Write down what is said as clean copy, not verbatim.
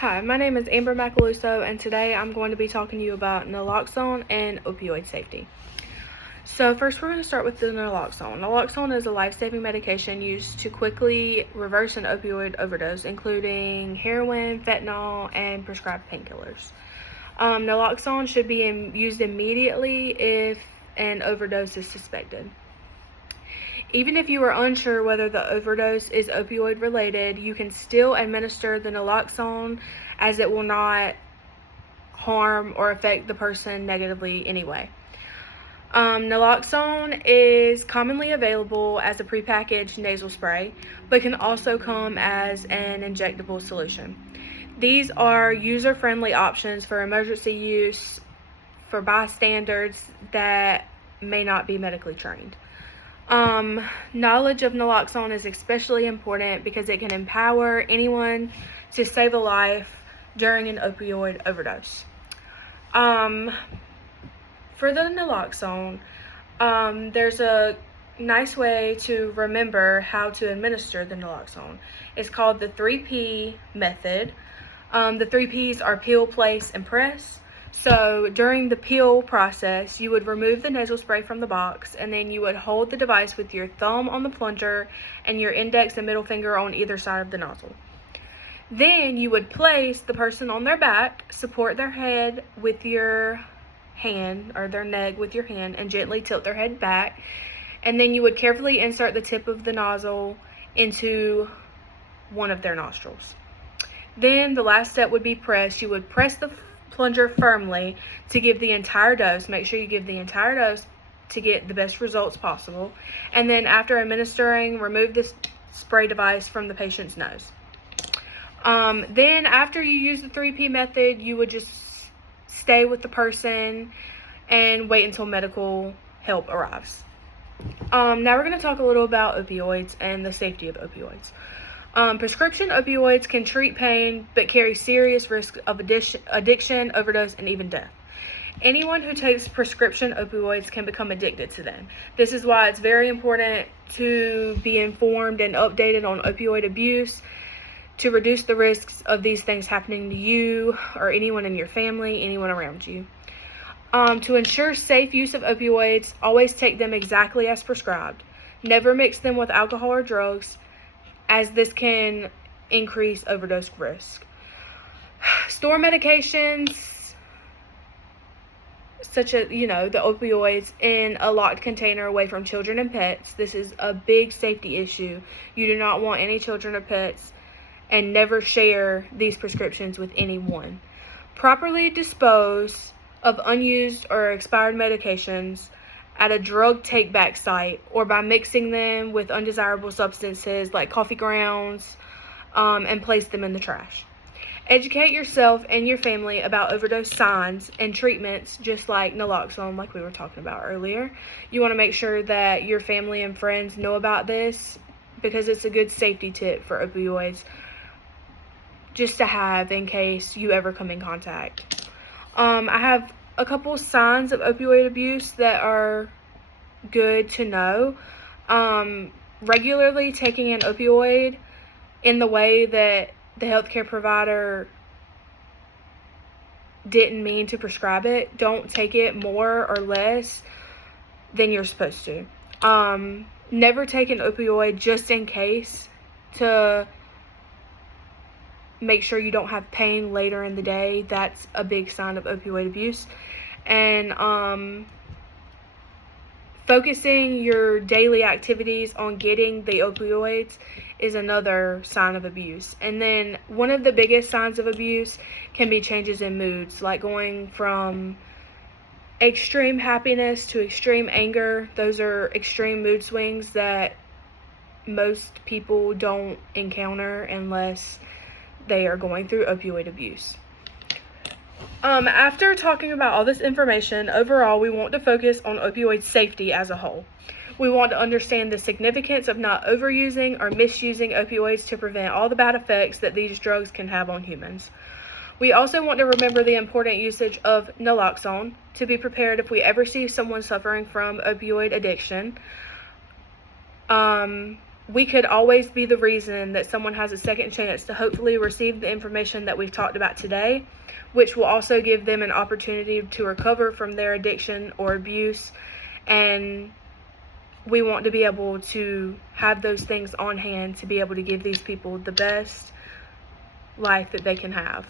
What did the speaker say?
Hi, my name is Amber Macaluso, and today I'm going to be talking to you about naloxone and opioid safety. So first we're going to start with the naloxone. Naloxone is a life-saving medication used to quickly reverse an opioid overdose, including heroin, fentanyl, and prescribed painkillers. Naloxone should be used immediately if an overdose is suspected. Even if you are unsure whether the overdose is opioid related, you can still administer the naloxone, as it will not harm or affect the person negatively anyway. Naloxone is commonly available as a prepackaged nasal spray, but can also come as an injectable solution. These are user-friendly options for emergency use for bystanders that may not be medically trained. Knowledge of naloxone is especially important because it can empower anyone to save a life during an opioid overdose. For the naloxone, there's a nice way to remember how to administer the naloxone. It's called the 3P method. The 3 Ps are peel, place, and press. So during the peel process, you would remove the nasal spray from the box, and then you would hold the device with your thumb on the plunger and your index and middle finger on either side of the nozzle. Then you would place the person on their back, support their head with your hand, or their neck with your hand, and gently tilt their head back. And then you would carefully insert the tip of the nozzle into one of their nostrils. Then the last step would be press. You would press the plunger firmly to give the entire dose. Make sure you give the entire dose to get the best results possible. And then after administering, remove this spray device from the patient's nose. Then after you use the 3P method, you would just stay with the person and wait until medical help arrives. Now we're going to talk a little about opioids and the safety of opioids. Prescription opioids can treat pain, but carry serious risk of addiction, overdose, and even death. Anyone who takes prescription opioids can become addicted to them. This is why it's very important to be informed and updated on opioid abuse to reduce the risks of these things happening to you or anyone in your family, anyone around you. To ensure safe use of opioids, always take them exactly as prescribed. Never mix them with alcohol or drugs, as this can increase overdose risk. Store medications such as, the opioids in a locked container away from children and pets. This is a big safety issue. You do not want any children or pets, and never share these prescriptions with anyone. Properly dispose of unused or expired medications at a drug take-back site, or by mixing them with undesirable substances like coffee grounds, and place them in the trash. Educate yourself and your family about overdose signs and treatments, just like naloxone, like we were talking about earlier. You want to make sure that your family and friends know about this, because it's a good safety tip for opioids just to have in case you ever come in contact. I have a couple signs of opioid abuse that are good to know. Regularly taking an opioid in the way that the healthcare provider didn't mean to prescribe it. Don't take it more or less than you're supposed to. Never take an opioid just in case, to make sure you don't have pain later in the day. That's a big sign of opioid abuse. And focusing your daily activities on getting the opioids is another sign of abuse. And then one of the biggest signs of abuse can be changes in moods, like going from extreme happiness to extreme anger. Those are extreme mood swings that most people don't encounter unless they are going through opioid abuse. After talking about all this information, overall we want to focus on opioid safety as a whole. We want to understand the significance of not overusing or misusing opioids to prevent all the bad effects that these drugs can have on humans. We also want to remember the important usage of naloxone, to be prepared if we ever see someone suffering from opioid addiction. we could always be the reason that someone has a second chance to hopefully receive the information that we've talked about today, which will also give them an opportunity to recover from their addiction or abuse. And we want to be able to have those things on hand to be able to give these people the best life that they can have.